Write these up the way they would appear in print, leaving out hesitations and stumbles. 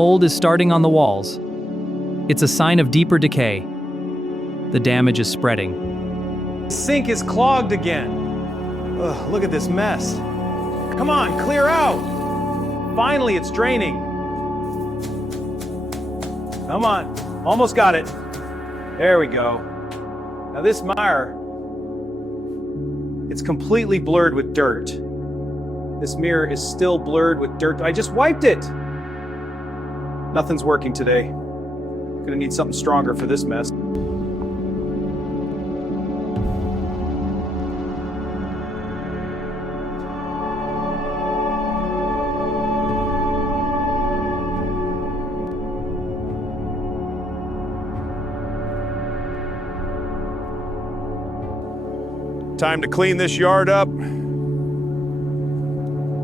Mold is starting on the walls. It's a sign of deeper decay. The damage is spreading. The sink is clogged again. Ugh, look at this mess. Come on, clear out. Finally, it's draining. Come on, almost got it. There we go. Now this mire, it's completely blurred with dirt. This mirror is still blurred with dirt. I just wiped it. Nothing's working today. Gonna need something stronger for this mess. Time to clean this yard up.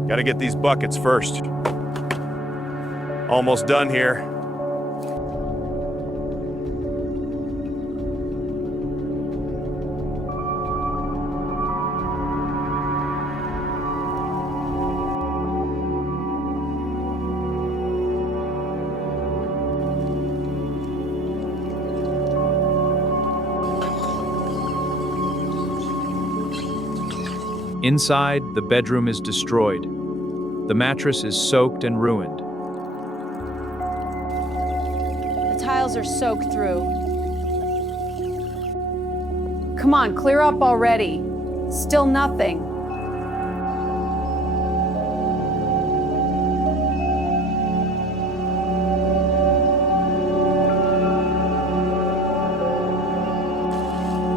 Gotta get these buckets first. Almost done here. Inside, the bedroom is destroyed. The mattress is soaked and ruined. The tiles are soaked through. Come on, clear up already. Still nothing.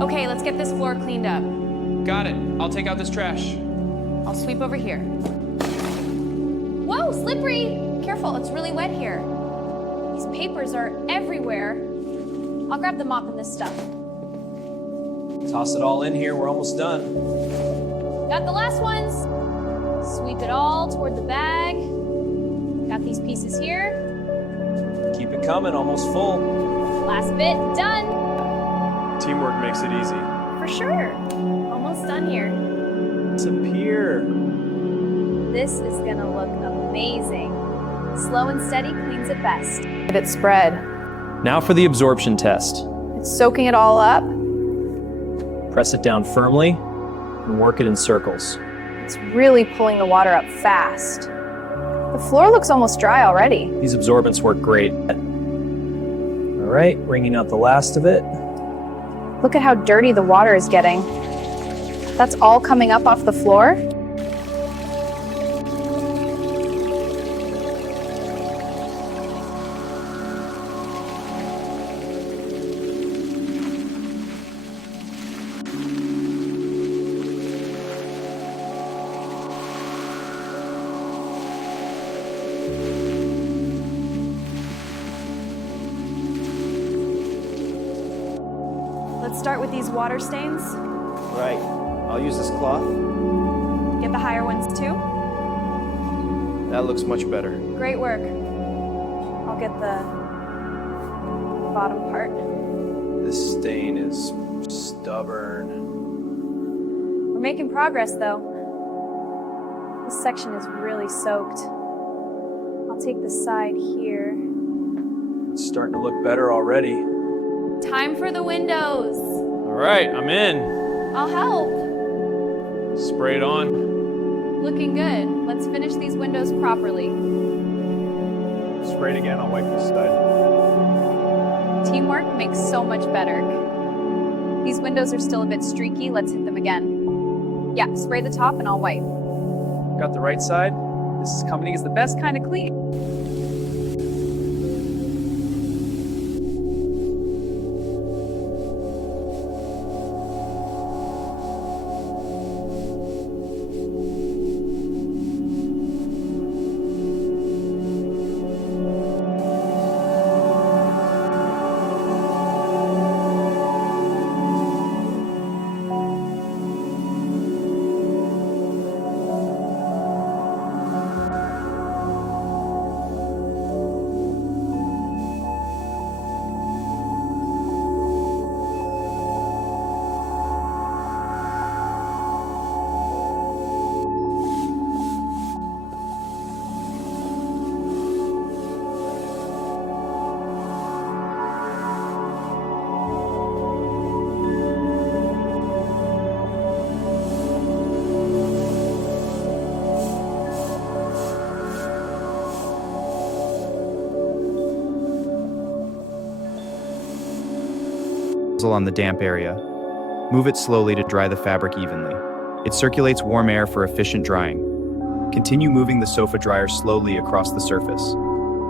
Okay, let's get this floor cleaned up. Got it. I'll take out this trash. I'll sweep over here. Whoa, slippery! Careful, it's really wet here. These papers are everywhere. I'll grab the mop and this stuff. Toss it all in here, we're almost done. Got the last ones. Sweep it all toward the bag. Got these pieces here. Keep it coming, almost full. Last bit, done. Teamwork makes it easy. For sure. Almost done here. Disappear. This is gonna look amazing. Slow and steady cleans it best. Let it spread. Now for the absorption test. It's soaking it all up. Press it down firmly and work it in circles. It's really pulling the water up fast. The floor looks almost dry already. These absorbents work great. All right, wringing out the last of it. Look at how dirty the water is getting. That's all coming up off the floor. Let's start with these water stains. Right, I'll use this cloth. Get the higher ones too. That looks much better. Great work. I'll get the bottom part. This stain is stubborn. We're making progress though. This section is really soaked. I'll take the side here. It's starting to look better already. Time for the windows. All right, I'm in. I'll help. Spray it on. Looking good. Let's finish these windows properly. Spray it again, I'll wipe this side. Teamwork makes so much better. These windows are still a bit streaky. Let's hit them again. Yeah, spray the top and I'll wipe. Got the right side. This company is the best kind of clean. nozzle on the damp area. Move it slowly to dry the fabric evenly. It circulates warm air for efficient drying. Continue moving the sofa dryer slowly across the surface.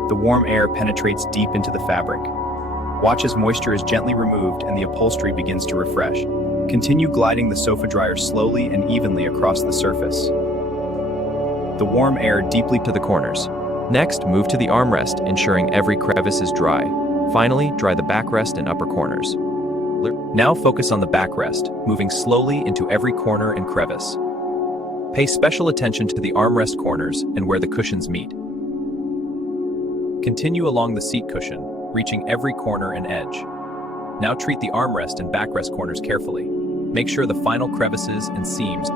The warm air penetrates deep into the fabric. Watch as moisture is gently removed and the upholstery begins to refresh. Continue gliding the sofa dryer slowly and evenly across the surface. The warm air deeply to the corners. Next, move to the armrest, ensuring every crevice is dry. Finally, dry the backrest and upper corners. Now focus on the backrest, moving slowly into every corner and crevice. Pay special attention to the armrest corners and where the cushions meet. Continue along the seat cushion, reaching every corner and edge. Now treat the armrest and backrest corners carefully. Make sure the final crevices and seams.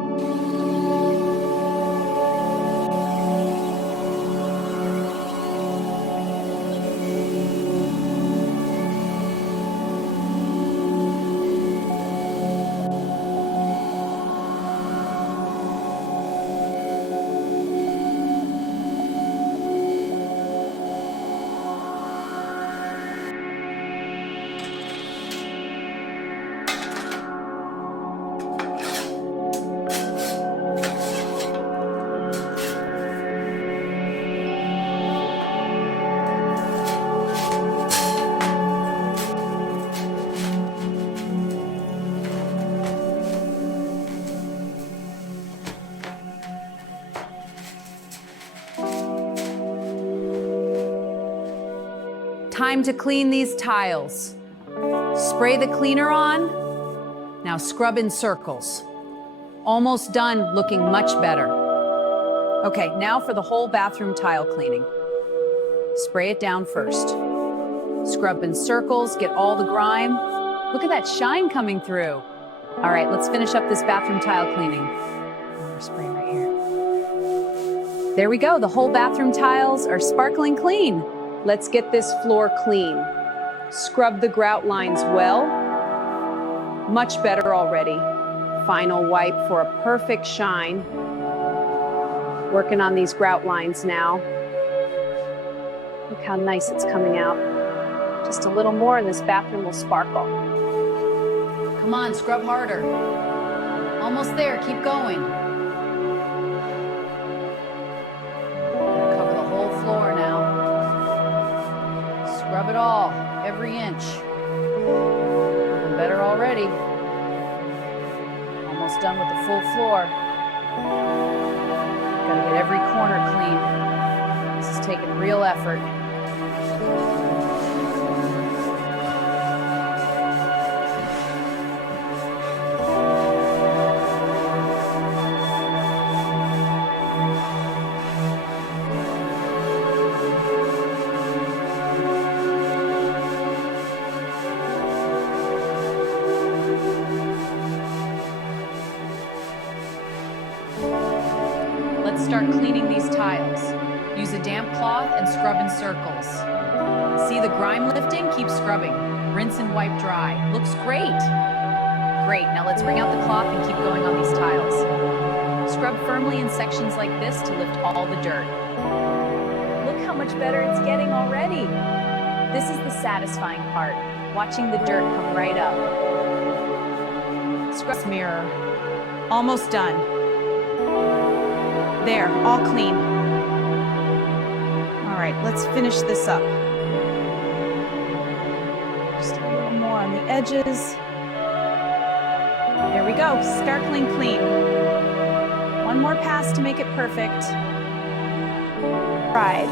Time to clean these tiles. Spray the cleaner on. Now scrub in circles. Almost done, looking much better. Okay, now for the whole bathroom tile cleaning. Spray it down first. Scrub in circles, get all the grime. Look at that shine coming through. All right, let's finish up this bathroom tile cleaning. More spray right here. There we go, the whole bathroom tiles are sparkling clean. Let's get this floor clean. Scrub the grout lines well. Much better already. Final wipe for a perfect shine. Working on these grout lines now. Look how nice it's coming out. Just a little more and this bathroom will sparkle. Come on, scrub harder. Almost there, keep going. Cover the whole floor now. Scrub it all, every inch. Looking better already. Almost done with the full floor. Gotta get every corner clean. This is taking real effort. Let's start cleaning these tiles. Use a damp cloth and scrub in circles. See the grime lifting? Keep scrubbing. Rinse and wipe dry. Looks great. Great, now let's bring out the cloth and keep going on these tiles. Scrub firmly in sections like this to lift all the dirt. Look how much better it's getting already. This is the satisfying part, watching the dirt come right up. Scrub mirror. Almost done. There, all clean. All right, let's finish this up. Just a little more on the edges. There we go, sparkling clean. One more pass to make it perfect. Right.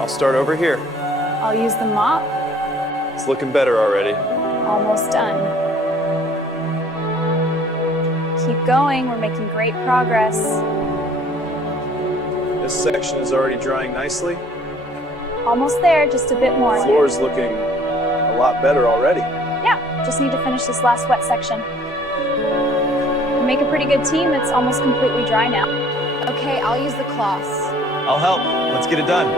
I'll start over here. I'll use the mop. It's looking better already. Almost done. Keep going, we're making great progress. This section is already drying nicely. Almost there, just a bit more. The floor is looking a lot better already. Yeah, just need to finish this last wet section. We make a pretty good team, it's almost completely dry now. Okay, I'll use the cloths. I'll help. Let's get it done.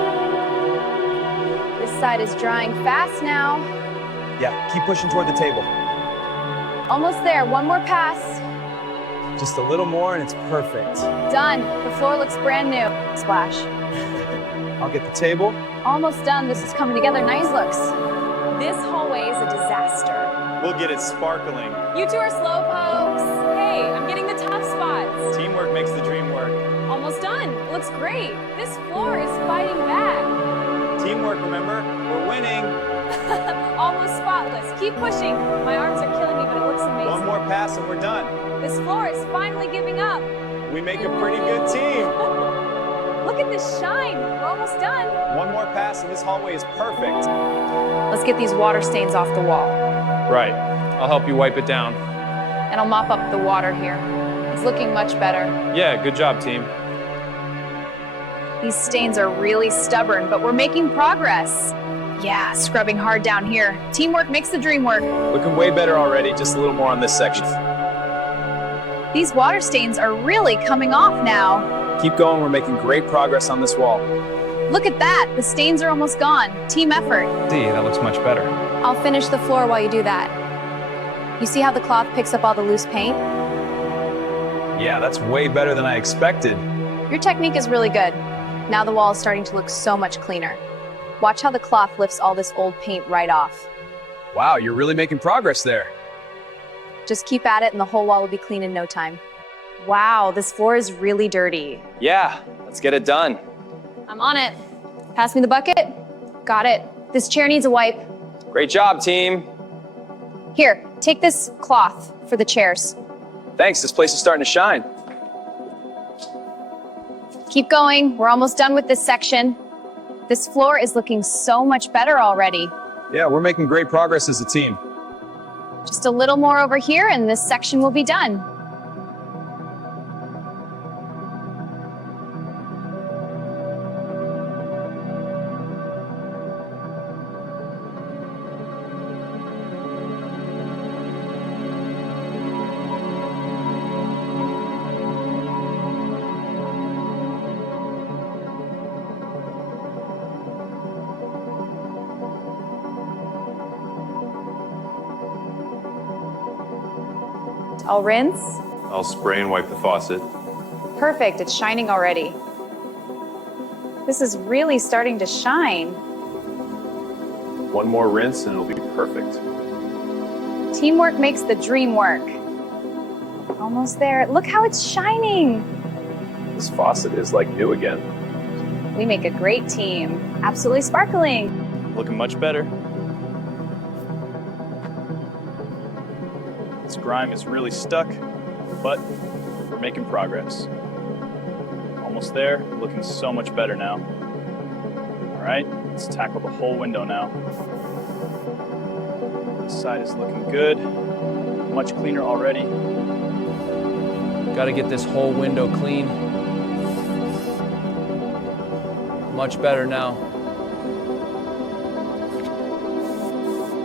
This side is drying fast now. Yeah, keep pushing toward the table. Almost there, one more pass. Just a little more and it's perfect. Done, the floor looks brand new. Splash. I'll get the table. Almost done, this is coming together nice looks. This hallway is a disaster. We'll get it sparkling. You two are slow pokes. Hey, I'm getting the tough spots. Teamwork makes the dream work. Almost done. It looks great. This floor is fighting back. Teamwork, remember? We're winning. Almost spotless. Keep pushing. My arms are killing me, but it looks amazing. One more pass and we're done. This floor is finally giving up. We make a pretty good team. Look at this shine. We're almost done. One more pass and this hallway is perfect. Let's get these water stains off the wall. Right. I'll help you wipe it down. And I'll mop up the water here. It's looking much better. Yeah, good job, team. These stains are really stubborn, but we're making progress. Yeah, scrubbing hard down here. Teamwork makes the dream work. Looking way better already, just a little more on this section. These water stains are really coming off now. Keep going, we're making great progress on this wall. Look at that, the stains are almost gone. Team effort. See, that looks much better. I'll finish the floor while you do that. You see how the cloth picks up all the loose paint? Yeah, that's way better than I expected. Your technique is really good. Now the wall is starting to look so much cleaner. Watch how the cloth lifts all this old paint right off. Wow, you're really making progress there. Just keep at it and the whole wall will be clean in no time. Wow, this floor is really dirty. Yeah, let's get it done. I'm on it. Pass me the bucket. Got it. This chair needs a wipe. Great job, team. Here, take this cloth for the chairs. Thanks, this place is starting to shine. Keep going. We're almost done with this section. This floor is looking so much better already. Yeah, we're making great progress as a team. Just a little more over here and this section will be done. I'll rinse. I'll spray and wipe the faucet. Perfect, it's shining already. This is really starting to shine. One more rinse and it'll be perfect. Teamwork makes the dream work. Almost there. Look how it's shining. This faucet is like new again. We make a great team. Absolutely sparkling. Looking much better. This grime is really stuck, but we're making progress. Almost there, looking so much better now. All right, let's tackle the whole window now. This side is looking good, much cleaner already. Gotta get this whole window clean. Much better now.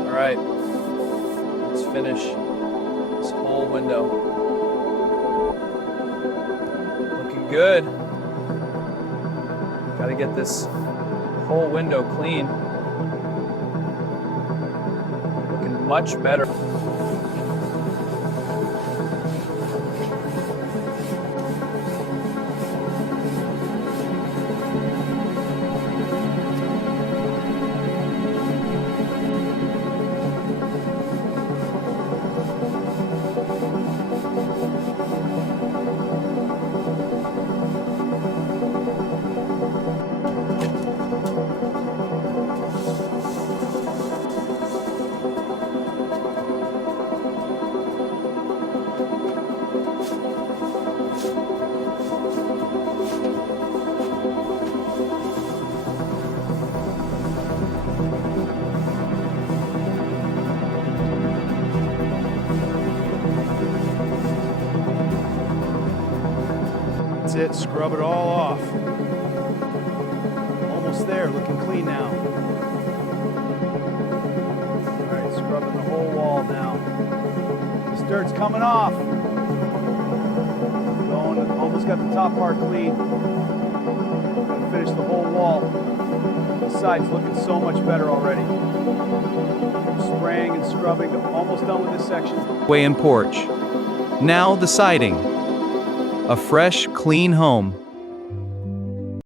All right, let's finish this whole window. Looking good. Gotta get this whole window clean. Looking much better. That's it, scrub it all off. Almost there, looking clean now. All right, scrubbing the whole wall now. This dirt's coming off. Going, almost got the top part clean. Gotta finish the whole wall. The side's looking so much better already. Spraying and scrubbing, almost done with this section. Way and porch. Now the siding. A fresh, clean home.